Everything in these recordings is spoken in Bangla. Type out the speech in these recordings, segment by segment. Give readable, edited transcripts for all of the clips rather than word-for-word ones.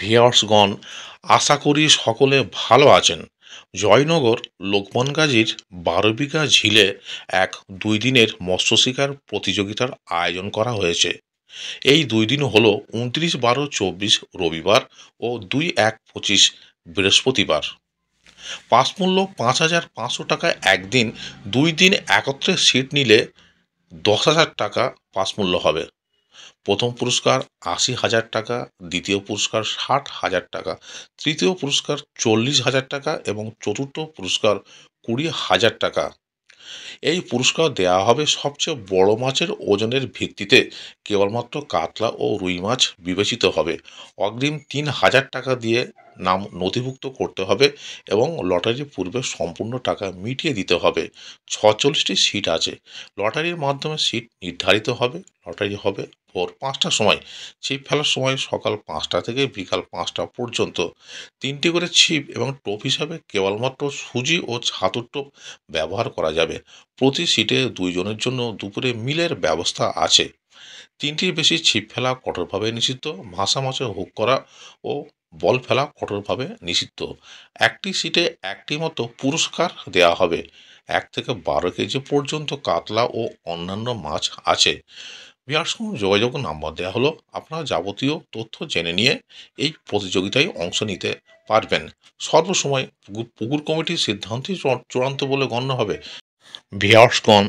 ভিউয়ার্সগণ, আশা করি সকলে ভালো আছেন। জয়নগর লোকমানগাজীর 12 বিঘা ঝিলে 2 দিনের মৎস্য শিকার প্রতিযোগিতার আয়োজন করা হয়েছে। এই 2 দিন হল 29/12/24 রবিবার ও 2/1/25 বৃহস্পতিবার। পাস মূল্য 5,500 টাকা একদিন। 2 দিন একত্রে সিট নিলে 10,000 টাকা পাস মূল্য হবে। প্রথম পুরস্কার 80,000 টাকা, দ্বিতীয় পুরস্কার 60,000 টাকা, তৃতীয় পুরস্কার 40,000 টাকা এবং চতুর্থ পুরস্কার 20,000 টাকা। এই পুরস্কার দেওয়া হবে সবচেয়ে বড় মাছের ওজনের ভিত্তিতে। কেবলমাত্র কাতলা ও রুই মাছ বিবেচিত হবে। অগ্রিম 3,000 টাকা দিয়ে নাম নথিভুক্ত করতে হবে এবং লটারির পূর্বে সম্পূর্ণ টাকা মিটিয়ে দিতে হবে। 46টি সিট আছে। লটারির মাধ্যমে সিট নির্ধারিত হবে। লটারি হবে ভোর 5টার সময়। ছিপ ফেলার সময় সকাল 5টা থেকে বিকাল 5টা পর্যন্ত। 3টি করে ছিপ এবং টোপ হিসাবে কেবলমাত্র সুজি ও ছাতুর টোপ ব্যবহার করা যাবে। প্রতি সিটে 2 জনের জন্য দুপুরে মিলের ব্যবস্থা আছে। 3টির বেশি ছিপ ফেলা কঠোরভাবে নিষিদ্ধ। ভাসা মাছে হুক করা ও বল ফেলা কঠোরভাবে নিষিদ্ধ। একটি সিটে একটি মতো পুরস্কার দেওয়া হবে। 1 থেকে 12 কেজি পর্যন্ত কাতলা ও অন্যান্য মাছ আছে। ভিউয়ার্স, যোগাযোগ নাম্বার দেওয়া হলো। আপনারা যাবতীয় তথ্য জেনে নিয়ে এই প্রতিযোগিতায় অংশ নিতে পারবেন। সর্বসময় পুকুর কমিটির সিদ্ধান্তই চূড়ান্ত বলে গণ্য হবে। ভিউয়ার্সগণ,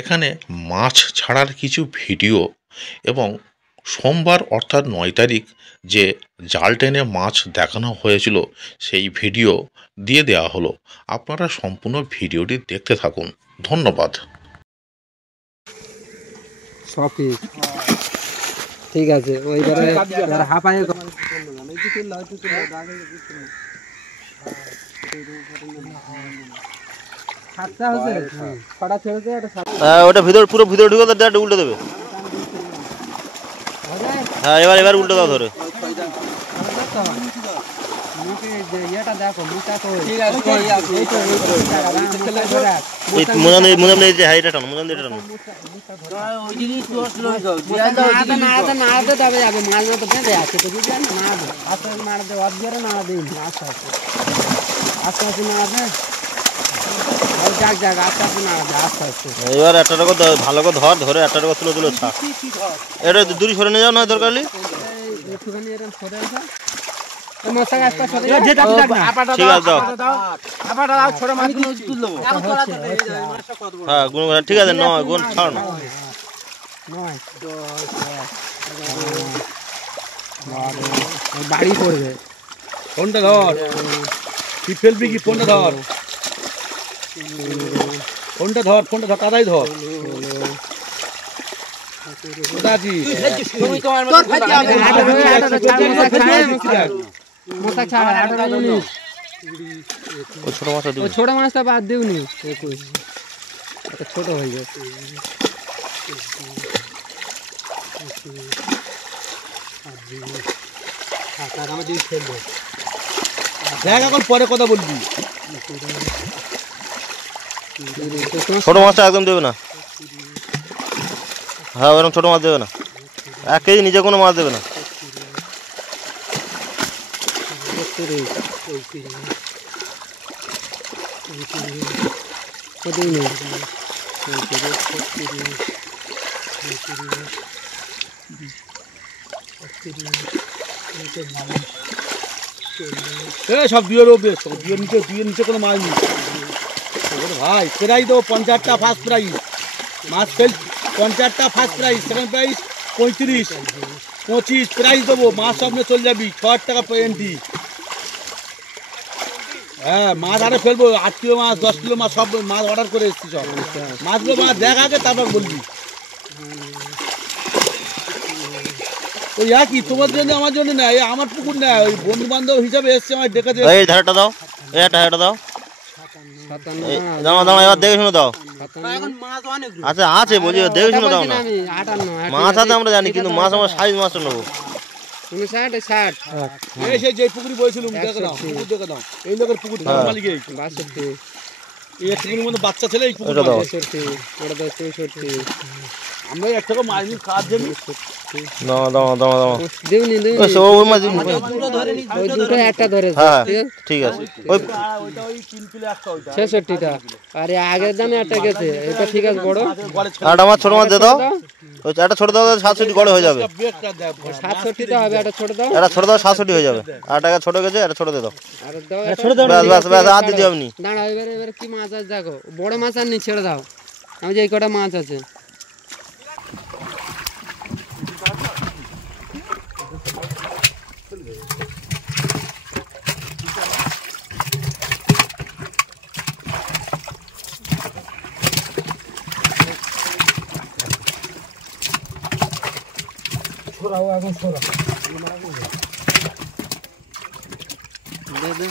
এখানে মাছ ছাড়ার কিছু ভিডিও এবং সোমবার অর্থাৎ 9 তারিখ যে জাল টেনে মাছ দেখানো হয়েছিল সেই ভিডিও দিয়ে দেওয়া হলো। আপনারা সম্পূর্ণ ভিডিওটি দেখতে থাকুন। ধন্যবাদ। ঠিক আছে, ওইবারে হাঁপায় ওটা ভিতর পুরো ভিতরে ঢুকে উল্টে দেবে। হ্যাঁ, এবার উল্টে দাও ধরে। এবার একটা টাকা ভালো করে ধরে একটা টাকা তুলে ছাড়। এটা দূরে সরে নিয়ে যাও না দরকার হলে। ঠিক আছে, নয় গুণ ছাড় না। বাড়ি পড়বে। ফোনটা ধর, তুই ফেলবি কি? ফোনটা ধর, ফোনটা ধর, ফোনটা ধর, তাড়াতাড়ি ধর। ছোট মাছটা বাদ দিওনি, ছোট হয়ে গেছে। দেখ, এখন পরে কথা বলবি। ছোট মাছটা একদম দেবে না। হ্যাঁ, ওরকম ছোট মাছ দেবে না। 1 কেজি নিচে কোনো মাছ দেবে না। সব বিয়ের নিচে কোনো মাছ নেই ভাই। প্রাইজ দেবো 50টা ফার্স্ট প্রাইজ। মাছ ফেল 50টা first prize, second prize 35, 25 prize দেবো। মাছ সামনে চলে যাবি। 6 টাকা এন্ট্রি। হ্যাঁ, মাছ আরে ফেলবো। 8 কিলো মাছ, 10 কিলো মাছ সব মাছ অর্ডার করে এসেছি। সব মাছগুলো মাছ দেখ আগে, তারপর বলবি। ওই একই, তোমার জন্য আমার জন্য না, আমার পুকুর না, ওই বন্ধু বান্ধব হিসাবে এসছে, আমার ডেকেছে। এই ধারটা দাও, ধারটা দাও। দাও, এবার দেখে শুনে দাও। আচ্ছা আছে বলছি, দেখে শুনে দাও না। মাছ আছে আমরা জানি, কিন্তু মাছ আমরা সাইজ মাছটা নেবো। 60 এই সেই যে পুকুরি বলেছিলাম, দেখে দাও, পুকুর দেখে দাও। এই লোকের পুকুর মালিক এই এই একটুকুর মধ্যে বাচ্চা ছেলে এই পুকুর এটা দাও। 63 ওটা দাও 64 আমরা একটাকে মাছ নিয়ে কাজ দেবি দাও দাও দাও দাও দেউনি ওই সব ওই মাছ দিবি। ওই দুটো একটা ধরে হ্যাঁ ঠিক আছে ওই ওইটা ওই 3 কিলো একটা ওইটা 66টা আর এই আগের দামে একটা গেছে এটা ঠিক আছে বড় গড়ে একটা মাছ ছোট মাছ দিয়ে দাও। ওই একটা ছোট দাও 67 গড়ে হয়ে যাবে। বেগটা দেব 67টা হবে একটা ছোট দাও একটা ছোট দাও 67 হয়ে যাবে। আর টাকা ছোট গেছে একটা ছোট দিয়ে দাও। আর দাও ছোট দাও ব্যাস ব্যাস ব্যাস আর দিতে হবে নি। দাঁড়া এবারে কি মাছ আছে দেখো বড় মাছ আর নি ছেড়ে দাও আমি যে এই কটা মাছ আছে দে দে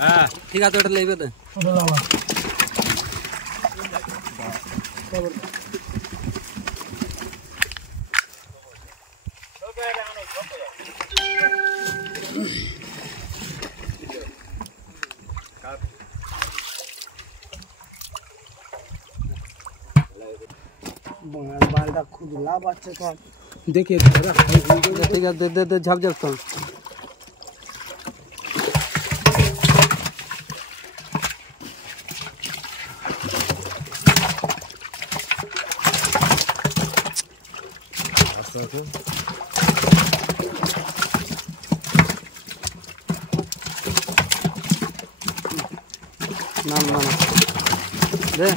হ্যাঁ ঠিক আছে ওটা লইবে তো বালটা খুব লাভ আছে তো দেখে ঠিক আছে দে দে ঝাপ ঝাপ তো না না না দে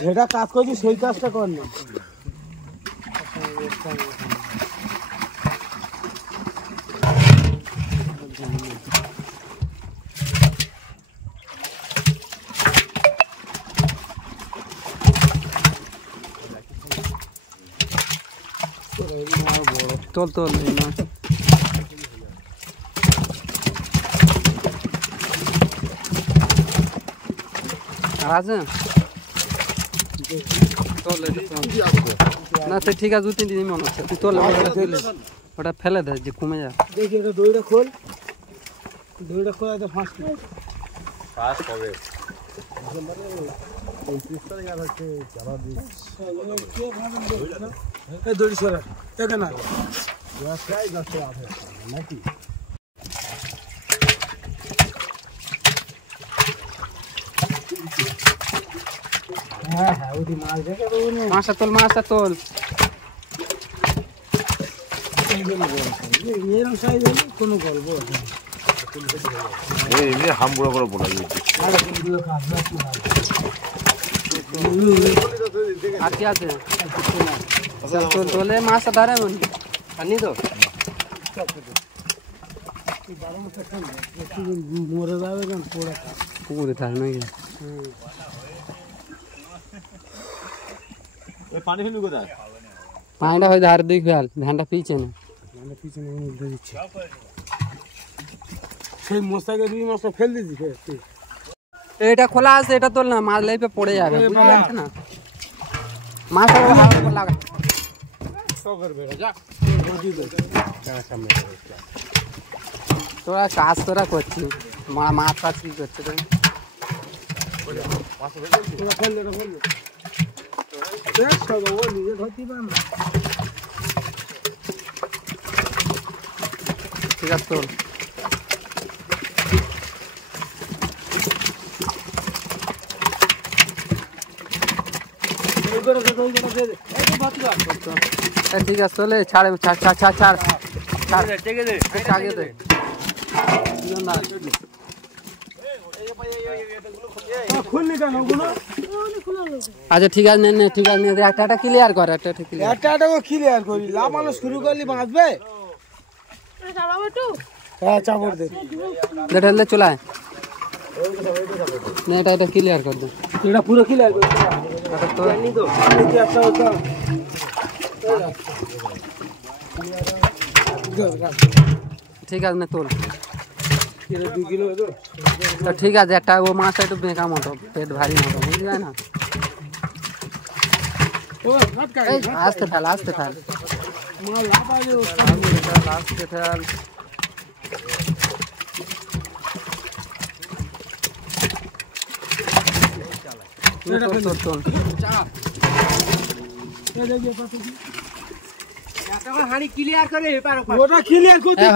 যেটা কাজ করছি সেই কাজটা কর না তোল তোল এই মাছ আর আছে তোল না তো ঠিক আছে দু তিন দিন মনে হচ্ছে তুই তোল ওটা ফেলে দে যে কমে যা দেখি এটা দইটা খোল দইটা খোলা তো ফাঁস হবে দড়ি সরা দেখে না নাকি হ্যাঁ হ্যাঁ ওই মাছ দেখে মাছটা তোল এরকম সাইজ হলে কোনো গল্প হামগুড়ো করে বলা আর কি আছে তোল তোলে মাছটা ধরে আনি তো মরে যাবে কেন পোড়া পুকুরে থাকে নাকি পানি ফেলবি কোথায়? পানিটা হয় ধার দিক ফেল ধানটা পিছে না পিছনে দিচ্ছি সেই মশাকে রুই মাছটা ফেল দিচ্ছি এটা খোলা আছে এটা তোল না মাছ লাইপে পড়ে যাবে বুঝতে পারছ না মাছ লাগা তোরা কাজ তোরা করছিস মাছ ফাছ কি করছে ঠিক আছে তোর ঠিক আছে চলে ছাড় ছাড় ছাড় ছাড় ছাড় ছাড় আগে দে আচ্ছা ঠিক আছে নে ঠিক আছে একটা ক্লিয়ার কর একটা ক্লিয়ার করি লাফানো শুরু করলি বাঁচবে হ্যাঁ চাপড় দে ঢেলে চলায় না এটা ক্লিয়ার কর দে এটা পুরো ক্লিয়ার কর এটা তো একটা ঠিক আছে না তোল তো ঠিক আছে একটা ও মাছটা একটু বেঁকা মতো পেট ভারী মতো বুঝলি না আস্তে ফেল আস্তে ফেল আস্তে ফেল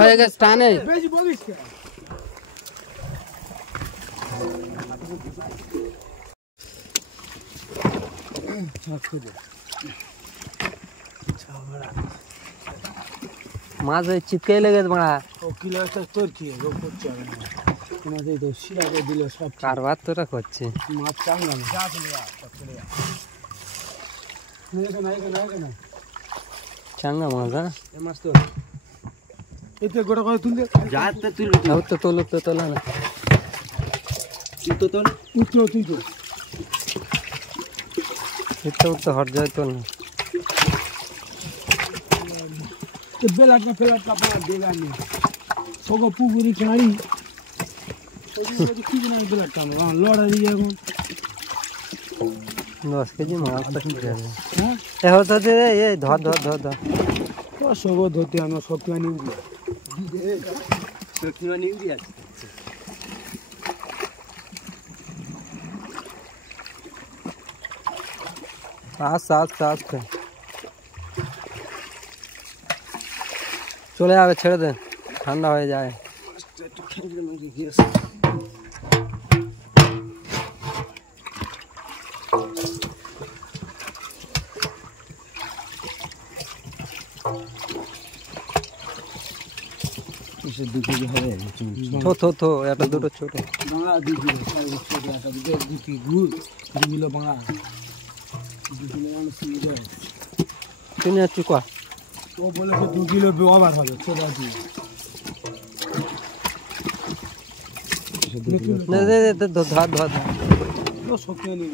হয়ে গেছে টানে মাছ চিপকে লেগে মারা কারবার তোরা করছে মাছ চাঙ্গা চাঙ্গা মাছ হ্যাঁ মাছ তো এতে গোটা করে তুললে তো তোলো তো তোলা না উঠতে হট যায় তোল না बेलाट में अपना देगा नहीं सोगा पुगुरी खाड़ी की बना बेलाट का हां लड़ा रही है 10 केजी माछ तो ठीक है हां ए होता दे ये धर धर धर धर तो सोगो धोते हम सोकवानी उड़ी सोकवानी उड़ी साथ साथ চলে যাবে ছেড়ে দে ঠান্ডা হয়ে যায় থো এটা দুটো ছোট বাংলা দিদি ছোট একটা দুটি গুড় মিলো বাংলা দুটি মানুষ মিলে কিনে চুকা वो बोले कि 2 किलो ओवर হবে छोटा दी दे दे दे धर धर वो सोके नहीं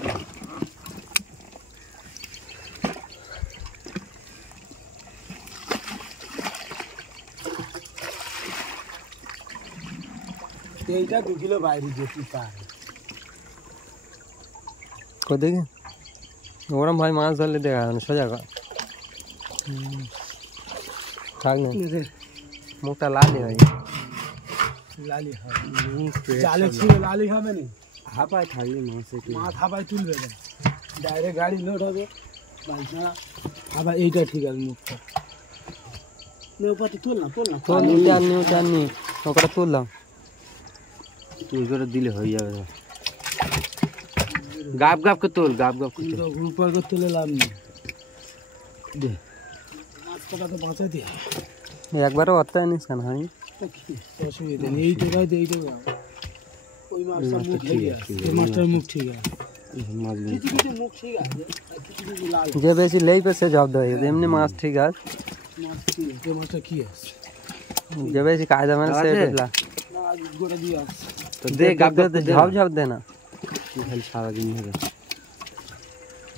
এইটা 2 কিলো বাইরে যেতে পারে को देखे ওরম ভাই মাছ ধরলে দেখা সোজা কর खाग नहीं मुक्ता लाली भाई लाली चाले छिले लाली खाबे नहीं हापाय थागली माछ हापाय तुलबे डायरेक्ट गाड़ी लोड হবে বাইসা আবার এইটা ঠিক আছে মুক্তা নে উপরে তোল না জানি ওটা তুললাম তুই করে দিলে হয়ে যাবে গাব গাব করে তোল গাব গাব করে উপর করে তুলে লাভ নেই দে মাছটা তো বাঁচা দিয়া একবারও অর্থ আনিস কেন হাই অসুবিধা নেই এই টাকায় দেই দেবো ওই মাছটা মুখ ঠিক আছে এই মাছটার মুখ ঠিক আছে মাছ কিছু মুখ ঠিক আছে কিছু লাল যে বেশি লেই पे से জব দেয় এমনি মাছ ঠিক আছে মাছ কি এই মাছটা কি আছে যে বেশি কায়দা মানে সে দিলা না গোটা দিয়া তো দে গাব দে ঝাপ দে না খালি সারা দিন হবে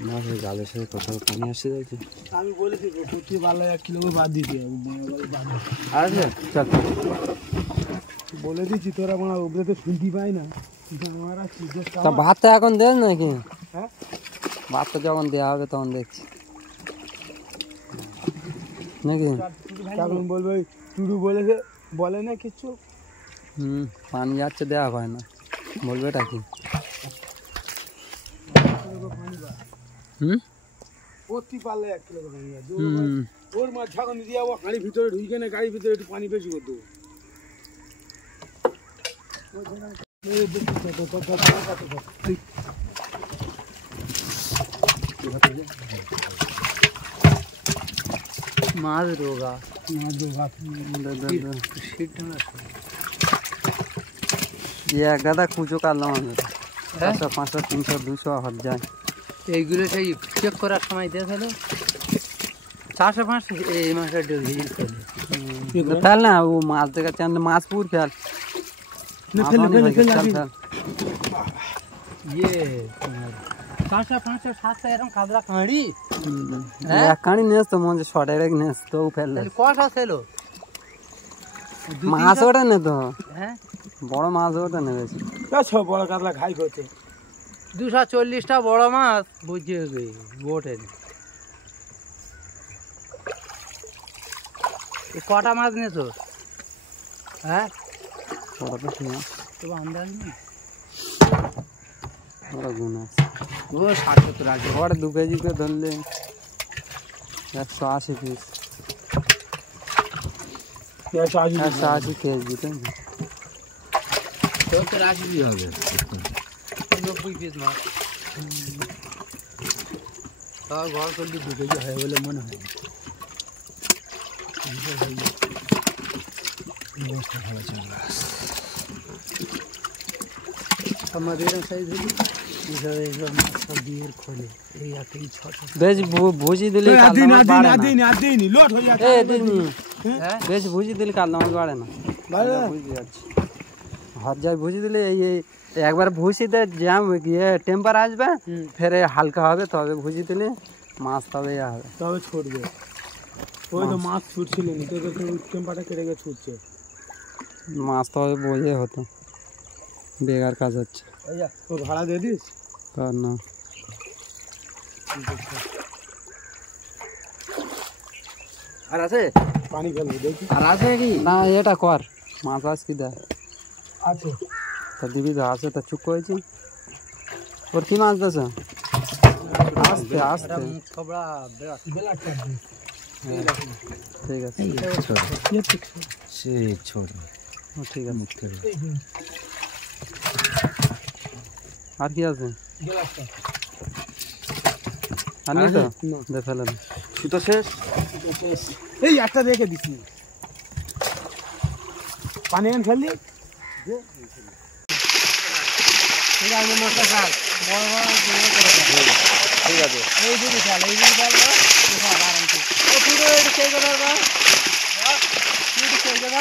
মাছের জালের সাথে কোথাও পানি আসে যাচ্ছে আমি বলেছি প্রতি ভালো 1 কিলো বাদ দিতে আছে চল বলে দিচ্ছি তোরা মানে ওগুলো তো শুনতে পাই না আমার তা ভাতটা এখন দেন নাকি হ্যাঁ ভাতটা যখন দেওয়া হবে তখন দেখছি নাকি তখন বলবে টুডু বলেছে বলে না কিছু পানি যাচ্ছে দেওয়া হয় না বলবে এটা কি প্রতি পারলে 1 কিলো করে নিয়ে ওর মাছ যখন দিয়ে ও হাঁড়ি ভিতরে ঢুকে না গাড়ির ভিতরে একটু পানি বেশি করে দেবো मार दोगा ये गदा कुचो कर लो हमें 400 500 300 200 हट जाए এইগুলো সেই চেক করার সময় দিয়ে ফেলো 400 500 এই মাছটা ডিল করে ফেল না ও মাছ দেখা চান মাছ পুর ফেল ফেল ये 400 500 700 এরকম কাদরা কাঁড়ি এক কাঁড়ি নেস তো মনে শর্ট এর নেস তো ফেল কটা ছিল মাছ ওঠে না তো, হ্যাঁ বড় মাছ ওঠে না বেশি। সব বড় কাতলা ঘাই করছে। 240টা বড় মাছ বুঝিয়ে ওঠে। কটা মাছ নিয়েছো? হ্যাঁ ওটা তো শুনে তো আন্দাজ নেই, ওরা গুণ আছে। ও 60-70 আছে। ওটা 2 কেজি করে ধরলে 180 পিস, 180 কেজি। তো 80 পিস হবে, 90 পিস মাছ। তাও ঘর করলে 2 কেজি হয় বলে মনে হয়। আমাদের সাইজ বেশ ভুজি দিলে বেশ ভুজি দিলে কাতলা মাছ বাড়ে না, বুঝতে পারছি। হাত যায় ভুজি দিলে এই একবার ভুসিতে জ্যাম গিয়ে টেম্পার আসবে, ফেরে হালকা হবে, তবে ভুজি দিলে মাছ তবে হবে, তবে ছুটবে। ওই তো মাছ ছুটছিল, টেম্পারটা কেটে গিয়ে ছুটছে মাছ, তবে বোঝে হতো। বেকার কাজ হচ্ছে। ও ভাড়া দিয়ে দিস না, আর আছে পানি ফেলবো দেখি, আর আছে কি না? এটা কর, মাছ আজ কি দেয় আছে তা দিবি তো, আছে তা চুপ করেছি। ওর কি মাছ দিয়েছে? আস্তে আস্তে, ঠিক আছে ঠিক আছে। আর কি আছে? আর নেই তো, ফেলে সুতো শেষ। এই একটা রেখে দিছি, পানি এনে ফেললি। ঠিক আছে মাছটা খাল, বড় বড় ঠিক আছে। এই দিদি খাল, এই দিদি খাল আরামসে। ও পুরো এটা সেই কথা না, পুরো সেই কথা।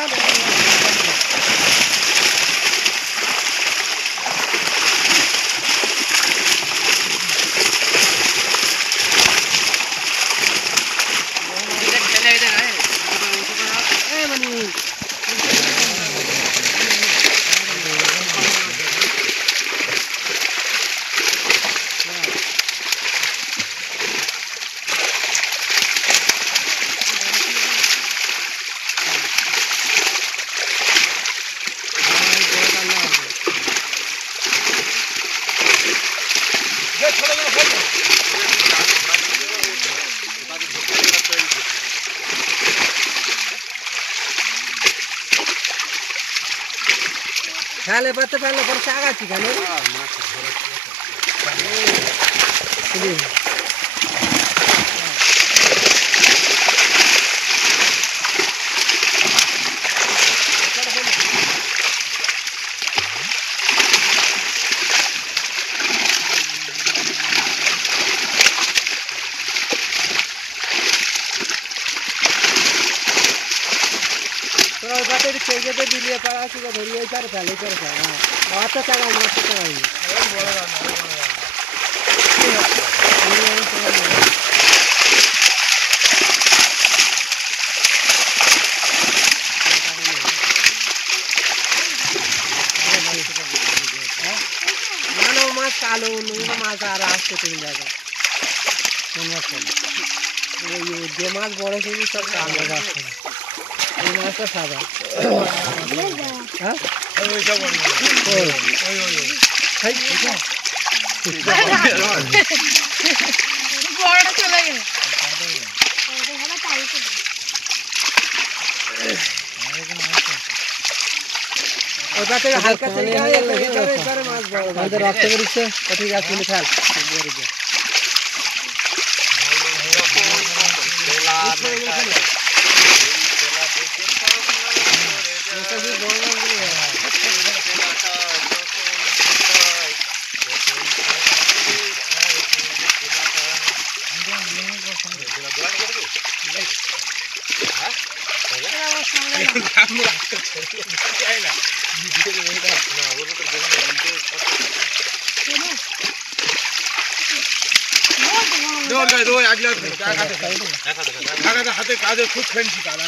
খেলে পাতে পেলে পরে চাগাচ্ছি কেন? দিলে পাড়া ধরিয়ে ফেলে করে মাছটা চাগাই, মাছটা চাগাই। মাছ কালো, অন্য মাছ আর আসতে তুমি দেখো যে মাছ বড় কিনি সব কালো আসছে, এই মাছটা সাদা। ওটা থেকে হালকা রক্ত বেরিয়েছে, ঠিক আছে খেয়াল। হাতে কাজে খুব ফেন্সি কাজ।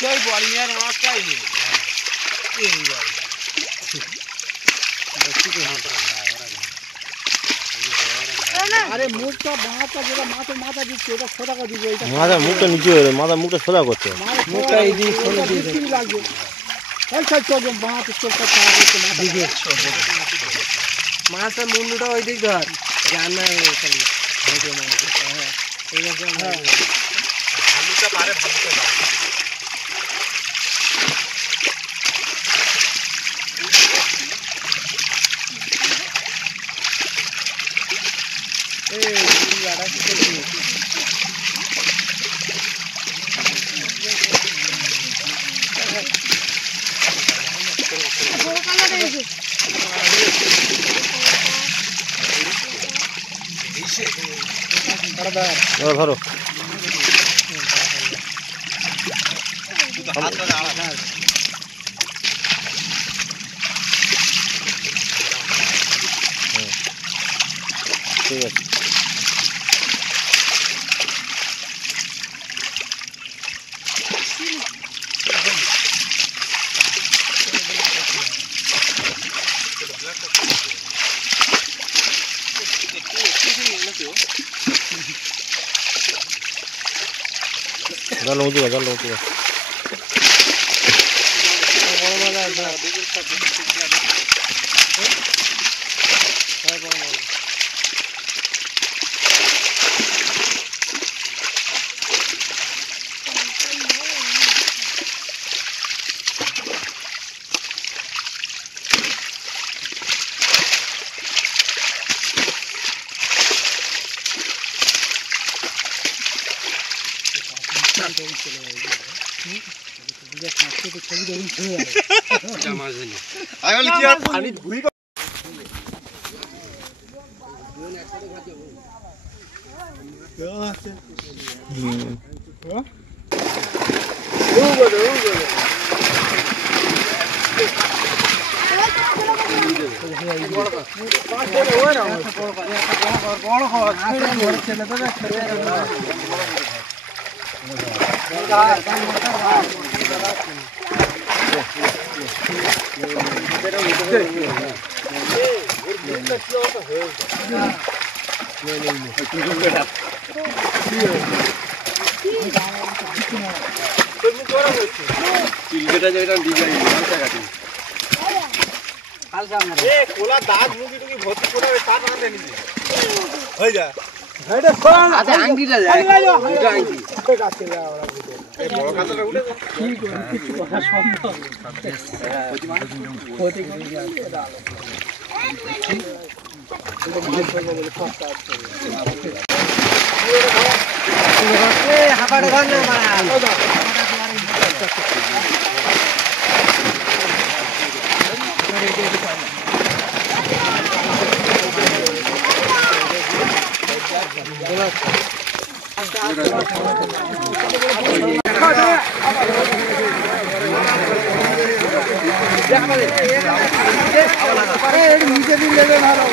সেই বলিয়ার মাছটাই আরে মুখটা বাঁকা যেটা মাছের মাথা দিচ্ছে ওটা সোজা করে দিবে এটা মাথা মুখটা নিচু হয়ে গেছে, মাথা মুখটা সোজা করছে। মুখটা এই দিকে সোজা দিয়ে দেবে লাগবে এই সাইড তো বাঁকা চোখটা খারাপ হচ্ছে মাথা দিকে মাছের মুন্ডুটা ওই দিক ধর জানা খালি হেঁটে মাছ হ্যাঁ এইরকম ভালুটা পারে ভালুটা পারে এই আড়া কি করছিস ধরো ঠিক আছে। জল উঁচু জল উঁচু কোলা দাঁত মুখি টুকি ভর্তি করে তার না দেনি হয়ে যায় আচ্ছা আংটিটা যায় দুটো আংটি এই বড় কাঁচাটা উঠে কি করে কিছু কথা সম্ভব ক্ষতি করে হাঁপাটা ঘর না নিচে দিন লেগে ভালো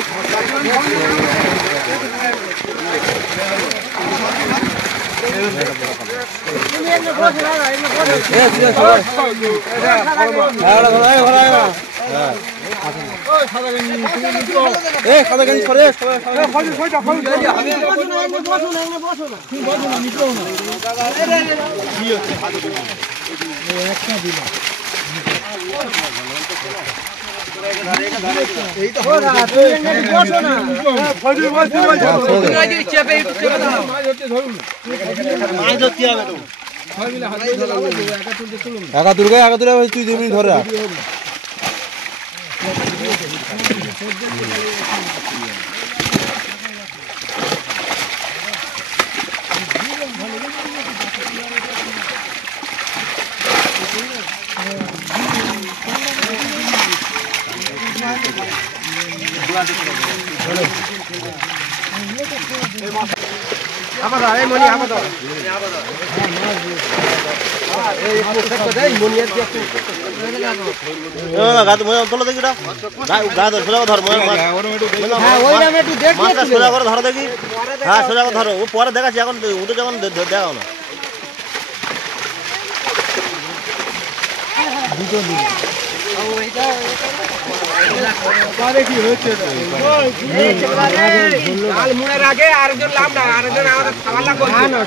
একা দুর্গা তুই 2 মিনিট ধরে রাখ তোলো দেখি ধর সোজা করে ধরো দেখি হ্যাঁ সোজা করে ধরো ও পরে দেখাচ্ছি এখন উঠে যখন দেখাও না দুটো দিন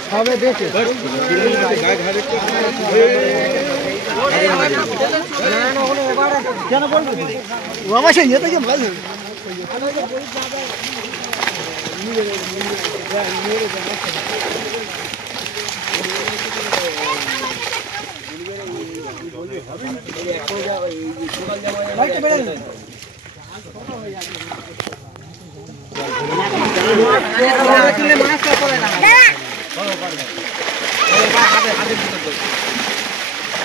সবে দেখে কেন বলবো আমার সেই ইয়ে থেকে ভালো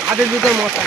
হাতের ভিতর মশা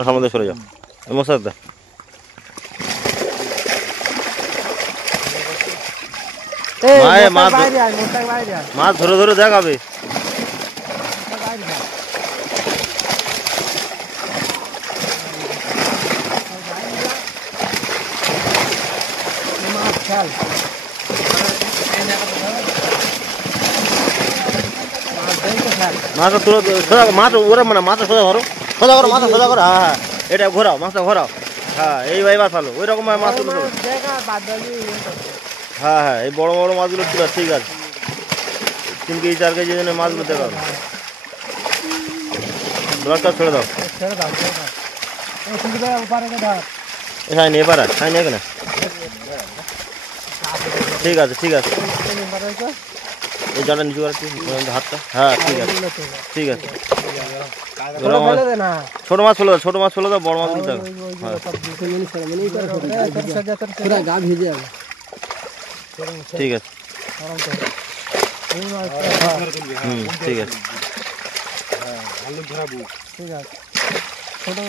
সামনে সরে যাও মশাদা মাছ ধরে ধরে দেখাবে মাছ তুলো সোজা মাছ ওরা মানে মাছ সোজা ধরো সোজা করো মাছ সোজা করো হ্যাঁ হ্যাঁ এটা ঘোরাও মাছটা ঘোরাও হ্যাঁ এই ভাইবার ভালো ওই রকম মাছ তুলো হ্যাঁ হ্যাঁ এই বড় বড় মাছগুলো তুলো ঠিক আছে 3 কেজি 4 কেজি জন্য মাছগুলো দেখাবে ব্লকটা ছেড়ে দাও হ্যাঁ এবার হ্যাঁ এখানে ঠিক আছে ঠিক আছে এই জায়গাটা নিচু করে হাতটা হ্যাঁ ঠিক আছে ঠিক আছে ছোট মাছ ফেলে দাও ছোট মাছ ফেলে দাও বড় মাছগুলো দেখো গা ভিজে যাবে ঠিক আছে ঠিক আছে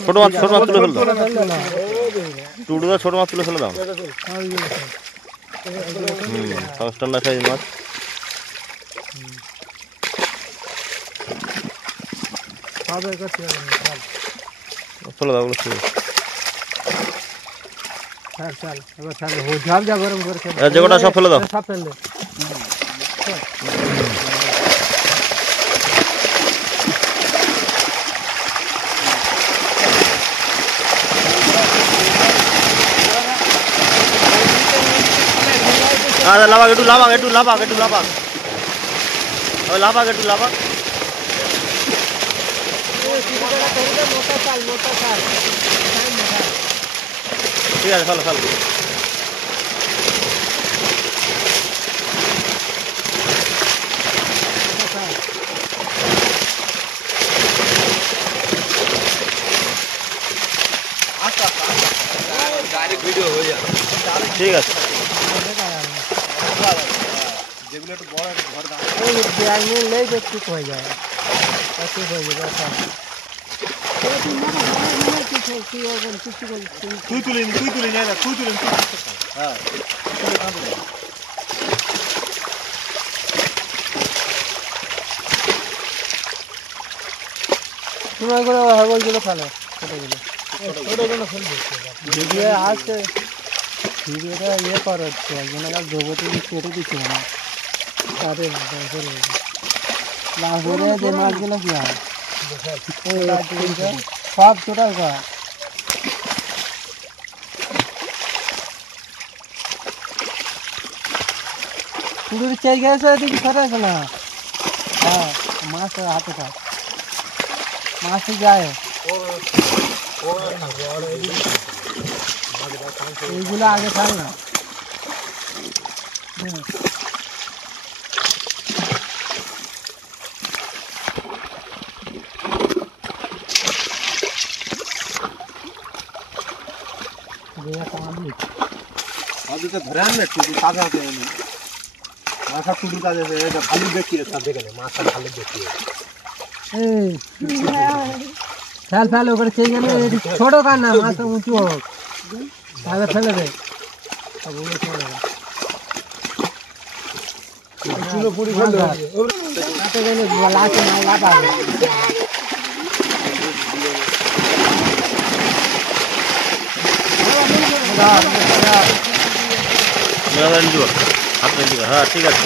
ছোট মাছ তুলে ফেলে দাও টুটুদা ছোট মাছ তুলে ফেলে দাও স্ট্যান্ডার্ড সাইজ মাছ চলো দাও ওগুলো যেটা সব ফেলে দাও আরে লাভাক একটু লাভাক একটু লাভাক একটু লাভাক লাভাক একটু লাভাক ঠিক আছে চলো চলো ঠিক আছে যেগুলো একটু বড় একটা ঘর দাও ওই ব্যাঙে লেই দেখতে হয়ে যায় কত হয়ে যাবে তুই তুলে না তুই তুলে হ্যাঁ তোমার করে হাগলগুলো ফেলো ছোটগুলো ফেলবে যেগুলো আছে ভিডিওটা ইয়ে করো একজন আবার জগতে কেটে দিচ্ছে না তাদের লাভ করে যে মাছগুলো কি হয় সব টোটাল করা পুরো চাই গেছে দেখি সরাইছে না হ্যাঁ মাছ হাতে খায় মাছ যায় এইগুলো আগে ছাড় না। ধরে আন না টুকু তাজা মাথা টুকু তাজা ভালো দেখি রে দেখে মাথা ভালো দেখি ফেল ফেল ওপরে চেয়ে গেলে ছোট কার না মাছ উঁচু হোক তাহলে ফেলে দে পুরি ফেলে লাচে মাছ লাভ আছে হ্যাঁ ঠিক আছে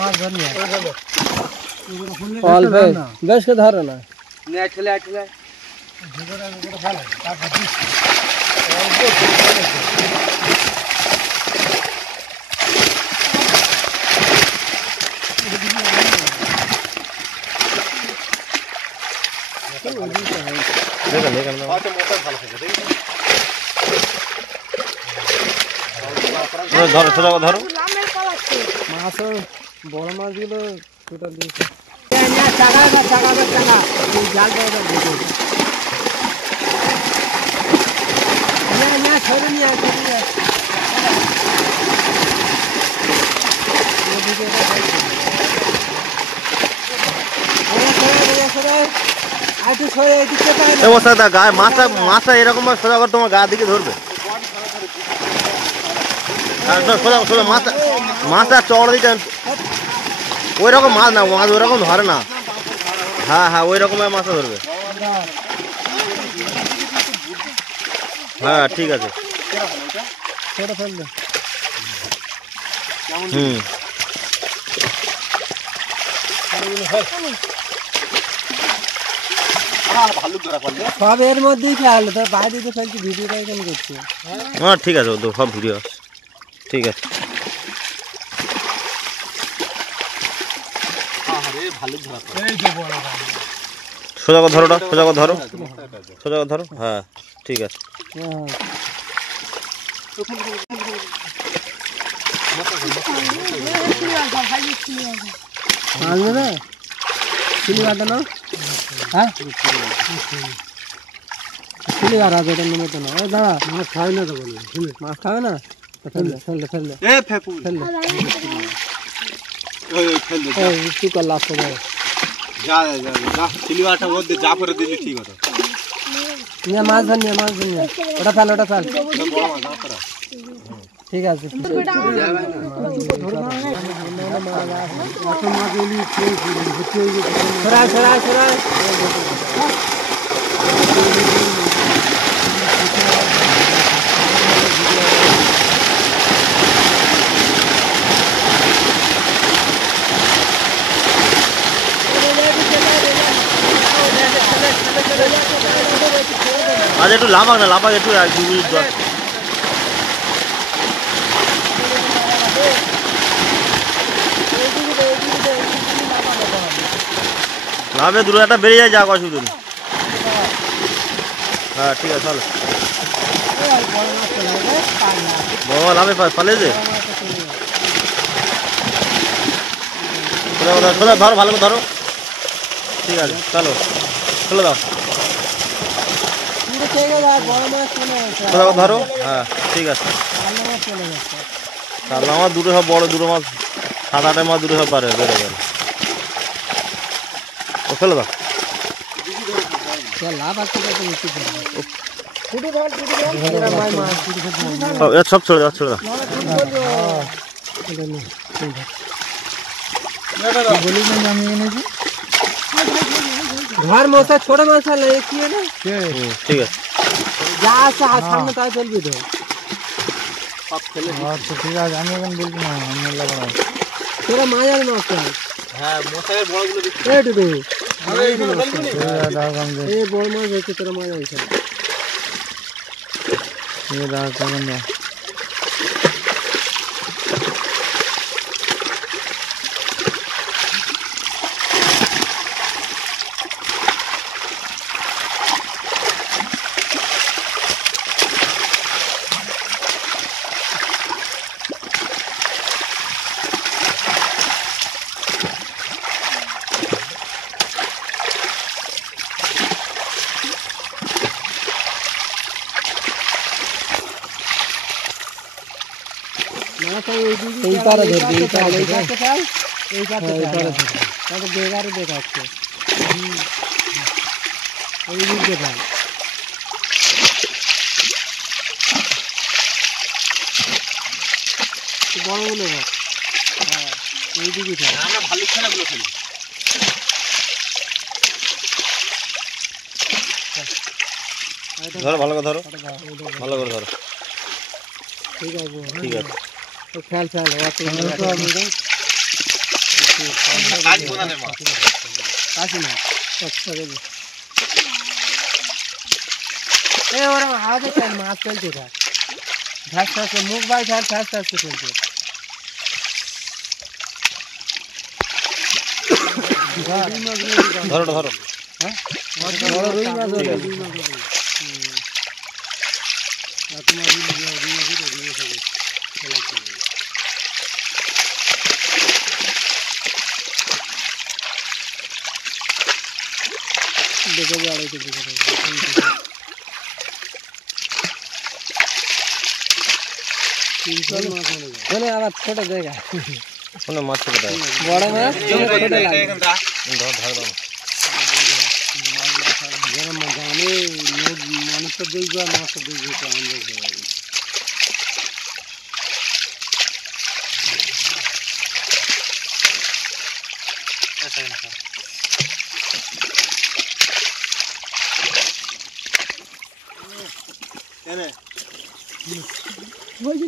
মাছ ধর নিয়ে অল্প বেশ কে ধরো না ঠেলে ঠেলে ধরো সোজা ধরো মাছ বড় মাছগুলো টোটাল দিয়েছে গায়ে মাছটা মাছটা এরকম সোজা করে তোমার গা দিকে ধরবে সোজা সোজা মাছটা মাছটা চড় দিতে ওই রকম মাছ না মাছ ওই রকম ধরে না হ্যাঁ হ্যাঁ ওই রকম মাছটা ধরবে হ্যাঁ ঠিক আছে হুম সব এর মধ্যেই খেয়াল তোর বাইরে তো ফেলছি ভিডিওটা এখানে করছি হ্যাঁ ঠিক আছে তো সব ভিডিও আছে ঠিক আছে সোজা করে ধরোটা সোজা করে ধরো সোজা করে ধরো হ্যাঁ ঠিক আছে মাছ খাবে না তো বললো মাছ খাবে না ফেললে ফেললে ফেললে ফেললে লাস্ট যা যা যা চিলিওয়াটা মধ্যে যা করে দিলি ঠিক আছে নিয়ে মাছ ধর নিয়ে ওটা ফেল ঠিক আছে আজ একটু লাফাক না লাফাক একটু 1-2 মিনিট দর লাভে দূরে একটা বেরিয়ে যায় যা অসুবিধা নেই হ্যাঁ ঠিক আছে চলো বড় লাভে পালে যে ধরো ভালো করে ধরো ঠিক আছে চলো চলে দাও ধরো হ্যাঁ ঠিক আছে তাহলে আমার দুটো সব বড় দুটো মাছ 7-8 মাছ দুটো সব পারে বেড়ে গেল ও ফেলে দাও সব ছেড়ে দাও ছেড়ে দাও বলি আমি এনেছি घर মশা ছোট মাছ আলে কি না ঠিক আছে যা আছে সামনে তাই চলবি তো সব ফেলে আচ্ছা ঠিক আছে আমি এখন বলবো না আমি লাগাবো তোরা মায়ার মাছ হ্যাঁ মশাইয়ের বড়গুলো দেখি এই দুটো এই বড় মাছ হচ্ছে তোরা মায়া হইছে ये दाग कौन है এই পারে ধর এই পারে চাল এই পারে তাহলে বেগারে দেখাচ্ছে এই দিকে ভাই বড়গুলো ভাই হ্যাঁ এই দিকে আমরা ভালো খেলাগুলো খেলি ধরো ভালো করে ধরো ভালো করে ধরো ঠিক আছে ঠিক আছে খেল খেল आज बनाने मां কাশি না আচ্ছা দেবো এ ওরা আগে চল মাছ চলছে কা ঘাস ঘাস মুখ বাই ঘাস ঘাস ঘাস চলছে ধরো ধরো হ্যাঁ বড় রুই মাছ ধরে তোমার দেখে যাবে তো দেখে চলে আবার ছোট জায়গা কোন মাছ ছোট দাও বড় মাছ ছোট লাগে ধর ধর দাও যারা জানে লোক মানুষের দেখবে আর মাছের দেখবে তো আমরা এনে ওই যে